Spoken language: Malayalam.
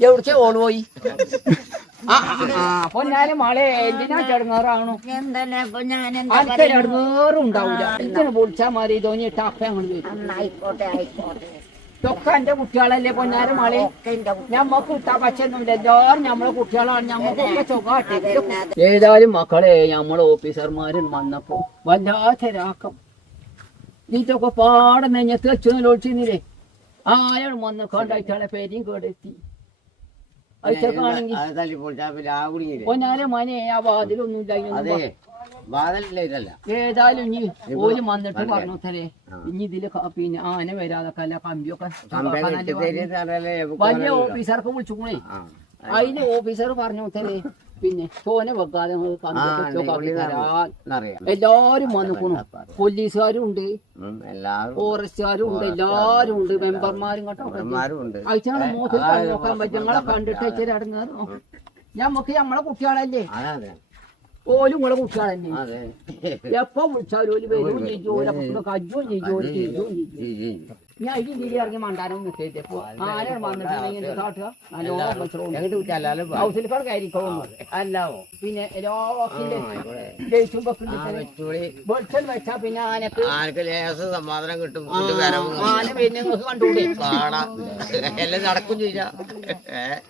എവിടേക്ക് ഓള് പോയി പൊന്നാലും മളെ എന്തിനാ ചടങ്ങാറാണോ ചടങ്ങേറും ഉണ്ടാവില്ല എന്തിനു പൊളിച്ചാ മതി തോന്നിയിട്ട് അപ്പ അങ്ങോട്ട് വരും ഇതൊക്കെ എന്റെ കുട്ടികളല്ലേ പൊന്നാലും മളെ ഞമ്മക്ക് കിട്ടാ പച്ചൊന്നുമില്ല എല്ലാവരും ഞമ്മളെ കുട്ടികളാണ് ഞമ്മക്കൊക്കെ ചൊക്കാട്ടെ ഏതായാലും മക്കളെ ഞമ്മളെ ഓഫീസർമാരും വന്നപ്പോ വല്ലാത്തൊരാക്കം നീറ്റൊക്കെ പാടെ നെഞ്ഞത്ത് വെച്ചൊന്നും ഒളിച്ചിരുന്നില്ലേ ആരും വന്ന് കണ്ടയച്ചാളെ പേരെയും കേടെത്തി പൊന്നാലും മനെ ആ വാതിലൊന്നും ഇല്ല ഏതായാലും ഇനി ഓലും വന്നിട്ട് പറഞ്ഞു തരേ ഇനി ഇതില് പിന്നെ ആന വരാതൊക്കെ അല്ല കമ്പിയൊക്കെ വലിയ ഓഫീസർക്ക് വിളിച്ചുകൂടെ അതിന് ഓഫീസർ പറഞ്ഞു തരേ പിന്നെ തോനെ വെക്കാതെ എല്ലാരും വന്നിക്കണു പോലീസുകാരും ഉണ്ട് ഫോറസ്റ്റുകാരും ഉണ്ട് എല്ലാരും ഉണ്ട് മെമ്പർമാരും കേട്ടോ അയച്ചാളെ മോത്തിൽ നോക്കാൻ പറ്റും ഞങ്ങളെ കണ്ടിട്ട് ഇച്ചിരി അടങ്ങാറോ ഞമ്മക്ക് ഞമ്മളെ കുട്ടികളല്ലേ ഓലും കൂടെ കുട്ടികളല്ലേ എപ്പോ വിളിച്ചാലും ഓല് വരും ചെയ്യും ഓരോ കജ്ജും ചെയ്യും ഓര് ചെയ്യും ഞാൻ ഇതിൽ ഇറങ്ങി മണ്ടാനും നിൽക്കിയപ്പോ ആരും വന്നിട്ടുണ്ടെങ്കിൽ കാട്ടുക നല്ലോണം ഹൗസിൽക്കാർ കയറിക്കോളും അല്ല പിന്നെ വെളിച്ചം വെച്ചാ പിന്നെ ആനക്ക് സമാധാനം കിട്ടും ആന പിന്നെ കണ്ടുകൂടെ കാണാം എല്ലാം നടക്കും ചെയ്യാം